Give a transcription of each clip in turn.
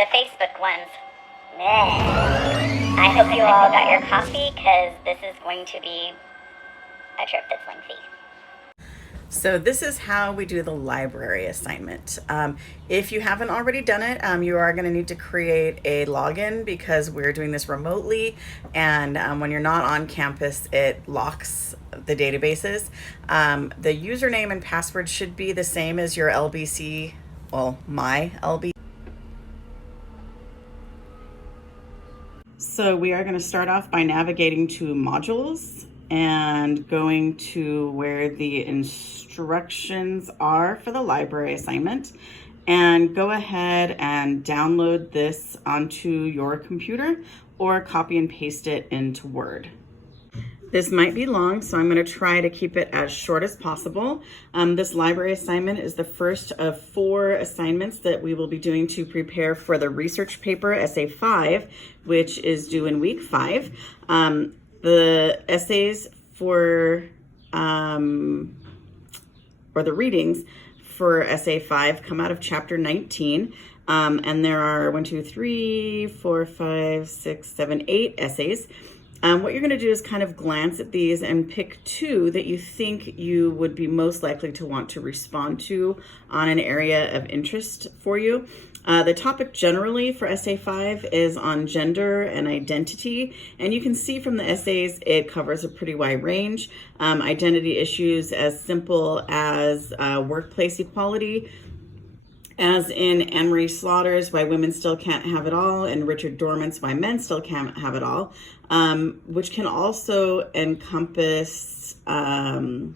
the Facebook ones. Meh. I hope you all got your coffee, because this is going to be a trip that's lengthy. So this is how we do the library assignment. If you haven't already done it, you are going to need to create a login, because we're doing this remotely, and when you're not on campus, it locks the databases. The username and password should be the same as your LBC, well, my LBC. So we are going to start off by navigating to modules and going to where the instructions are for the library assignment, and go ahead and download this onto your computer or copy and paste it into Word. This might be long, so I'm going to try to keep it as short as possible. This library assignment is the first of 4 assignments that we will be doing to prepare for the research paper, Essay 5, which is due in week 5. The essays for, or the readings for Essay 5 come out of Chapter 19. And there are 1, 2, 3, 4, 5, 6, 7, 8 essays. What you're going to do is kind of glance at these and pick 2 that you think you would be most likely to want to respond to on an area of interest for you. The topic generally for Essay 5 is on gender and identity, and you can see from the essays it covers a pretty wide range. Identity issues as simple as workplace equality, as in Anne-Marie Slaughter's Why Women Still Can't Have It All, and Richard Dorman's Why Men Still Can't Have It All, which can also encompass the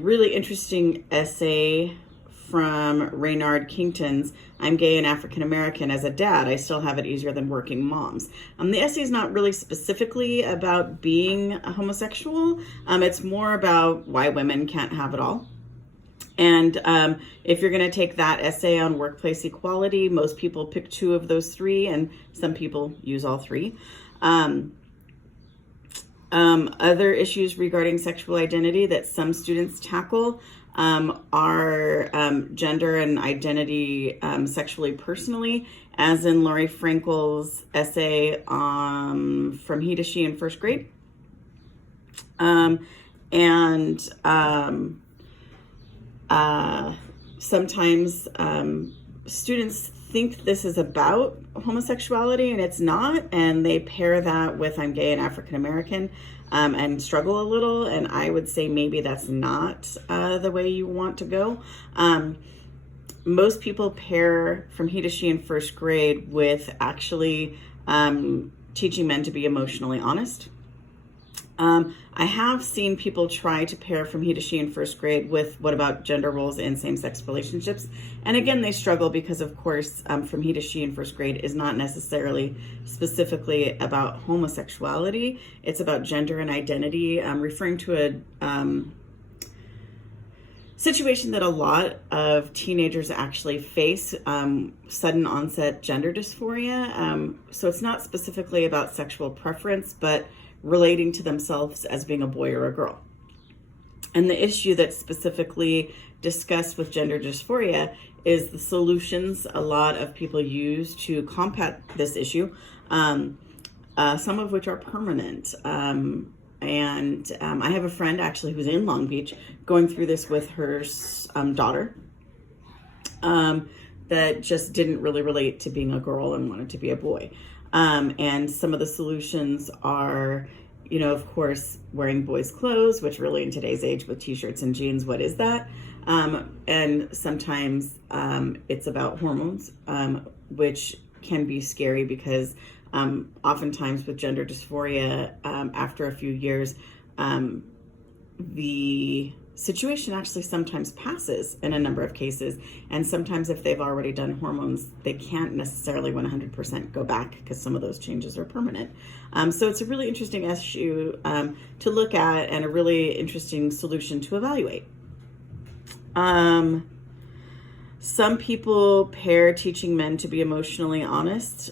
really interesting essay from Raynard Kington's I'm Gay and African American. As a dad, I still have it easier than working moms. The essay is not really specifically about being a homosexual. It's more about why women can't have it all. And if you're going to take that essay on workplace equality, most people pick 2 of those 3, and some people use all 3. Other issues regarding sexual identity that some students tackle are gender and identity sexually personally, as in Laurie Frankel's essay From He to She in First Grade. Sometimes students think this is about homosexuality, and it's not, and they pair that with I'm Gay and African American and struggle a little, and I would say maybe that's not the way you want to go. Most people pair From He to She in First Grade with actually teaching men to be emotionally honest. I have seen people try to pair From He to She in First Grade with What About Gender Roles in Same-Sex Relationships? And again, they struggle because, of course, From He to She in First Grade is not necessarily specifically about homosexuality. It's about gender and identity, referring to a situation that a lot of teenagers actually face, sudden onset gender dysphoria. So it's not specifically about sexual preference, but relating to themselves as being a boy or a girl. And the issue that's specifically discussed with gender dysphoria is the solutions a lot of people use to combat this issue, some of which are permanent. I have a friend actually who's in Long Beach going through this with her daughter that just didn't really relate to being a girl and wanted to be a boy. And some of the solutions are, of course, wearing boys' clothes, which really in today's age with t-shirts and jeans, what is that? And sometimes it's about hormones, which can be scary because oftentimes with gender dysphoria, after a few years, the situation actually sometimes passes in a number of cases. And sometimes if they've already done hormones, they can't necessarily 100% go back because some of those changes are permanent. So it's a really interesting issue to look at and a really interesting solution to evaluate. Some people pair teaching men to be emotionally honest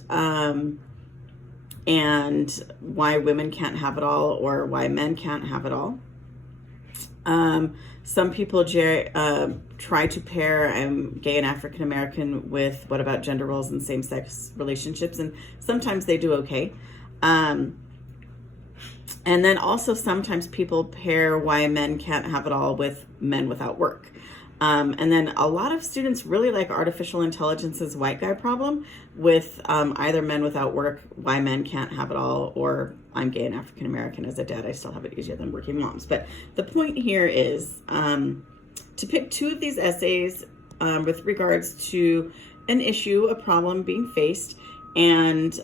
and why women can't have it all or why men can't have it all. Some people try to pair I'm gay and African American with what about gender roles and same-sex relationships, and sometimes they do okay. And then also sometimes people pair why men can't have it all with men without work. And then a lot of students really like artificial intelligence's white guy problem with either men without work, why men can't have it all, or I'm gay and African American. As a dad, I still have it easier than working moms. But the point here is to pick two of these essays with regards to an issue, a problem being faced, and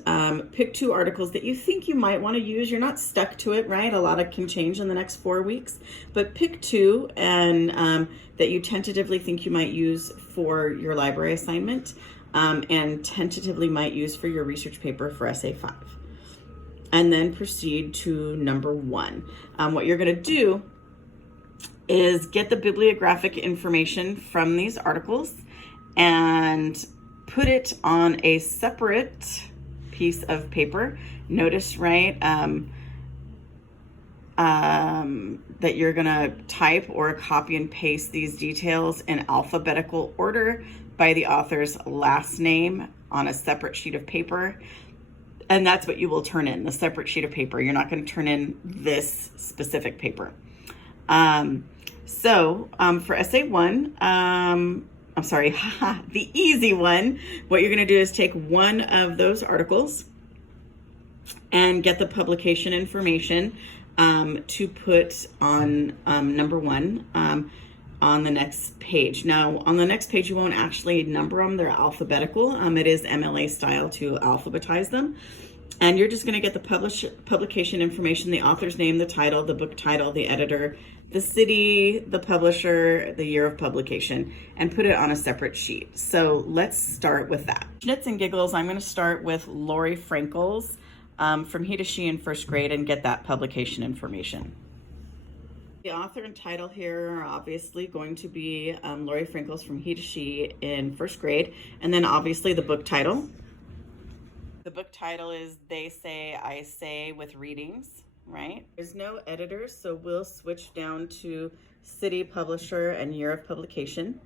pick two articles that you think you might want to use. You're not stuck to it, right? A lot can change in the next 4 weeks, but pick two and that you tentatively think you might use for your library assignment and tentatively might use for your research paper for essay 5. And then proceed to number 1. What you're going to do is get the bibliographic information from these articles and put it on a separate piece of paper. Notice, right, that you're gonna type or copy and paste these details in alphabetical order by the author's last name on a separate sheet of paper. And that's what you will turn in, the separate sheet of paper. You're not gonna turn in this specific paper. For essay 1, the easy one, what you're going to do is take one of those articles and get the publication information to put on number 1 on the next page. Now, on the next page, you won't actually number them. They're alphabetical. It is MLA style to alphabetize them. And you're just going to get the publication information, the author's name, the title, the book title, the editor, the city, the publisher, the year of publication, and put it on a separate sheet. So let's start with that. Schnitz and giggles, I'm going to start with Lori Frankel's From He to She in First Grade and get that publication information. The author and title here are obviously going to be Lori Frankel's From He to She in First Grade, and then obviously the book title. The book title is They Say, I Say with readings, right? There's no editors, so we'll switch down to city, publisher, and year of publication.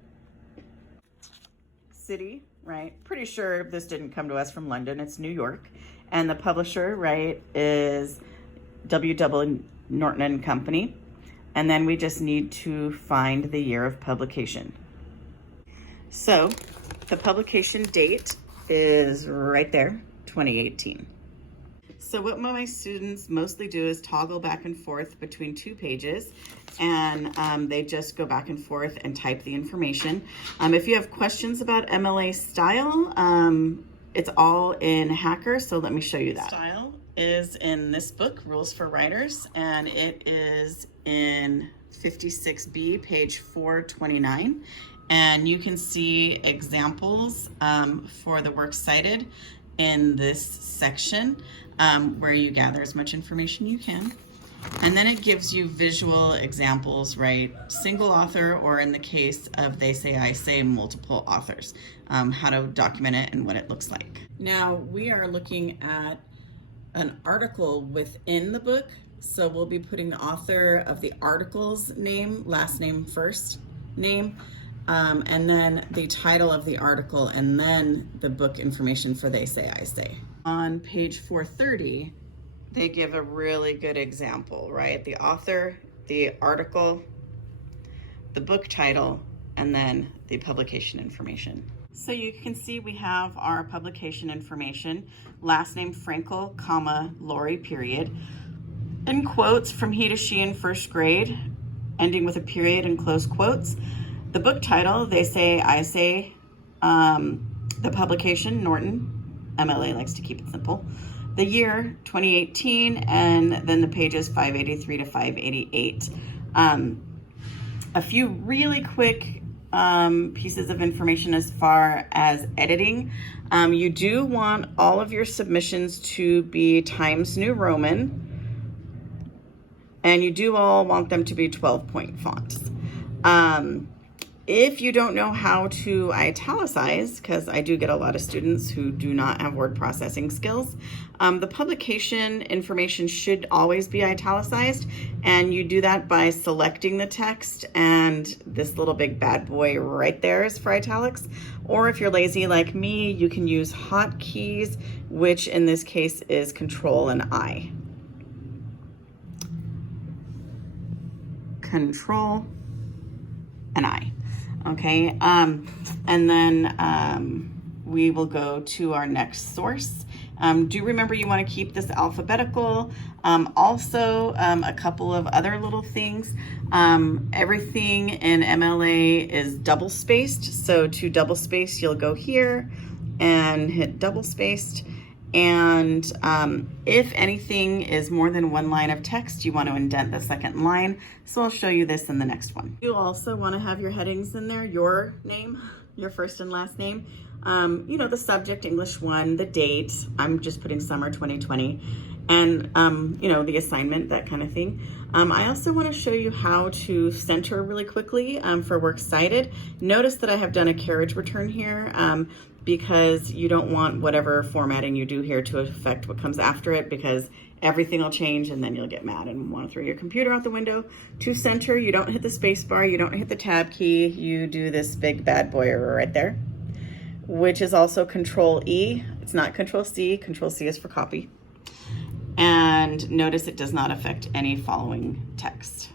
City, right? Pretty sure this didn't come to us from London, it's New York. And the publisher, right, is W. Norton and Company. And then we just need to find the year of publication. So the publication date is right there, 2018. So what my students mostly do is toggle back and forth between 2 pages, and they just go back and forth and type the information. If you have questions about MLA style, it's all in Hacker, so let me show you that. Style is in this book, Rules for Writers, and it is in 56B, page 429. And you can see examples for the works cited in this section where you gather as much information you can. And then it gives you visual examples, right? Single author, or in the case of They Say, I Say, multiple authors, how to document it and what it looks like. Now we are looking at an article within the book. So we'll be putting the author of the article's name, last name, first name, and then the title of the article, and then the book information for They Say, I Say. On page 430, they give a really good example, right? The author, the article, the book title, and then the publication information. So you can see we have our publication information, last name Frankel, comma, Lori, period. In quotes, From He to She in First Grade, ending with a period and close quotes. The book title, They Say, I Say. The publication, Norton. MLA likes to keep it simple. The year, 2018, and then the pages 583 to 588. A few really quick pieces of information as far as editing. You do want all of your submissions to be Times New Roman, and you do all want them to be 12-point fonts. If you don't know how to italicize, because I do get a lot of students who do not have word processing skills, the publication information should always be italicized, and you do that by selecting the text, and this little big bad boy right there is for italics. Or if you're lazy like me, you can use hotkeys, which in this case is Control and I. Control and I. Okay, and then we will go to our next source. Do remember you want to keep this alphabetical. Also, a couple of other little things. Everything in MLA is double spaced. So to double space, you'll go here and hit double spaced. And if anything is more than one line of text, you want to indent the second line. So I'll show you this in the next one. You also want to have your headings in there, your name, your first and last name. You know, the subject, English 1, the date, I'm just putting summer 2020, and you know, the assignment, that kind of thing. I also want to show you how to center really quickly for Works Cited. Notice that I have done a carriage return here because you don't want whatever formatting you do here to affect what comes after it, because everything will change and then you'll get mad and want to throw your computer out the window. To center, you don't hit the space bar, you don't hit the tab key, you do this big bad boy right there, which is also Control E. It's not Control C. Control C is for copy. And notice it does not affect any following text.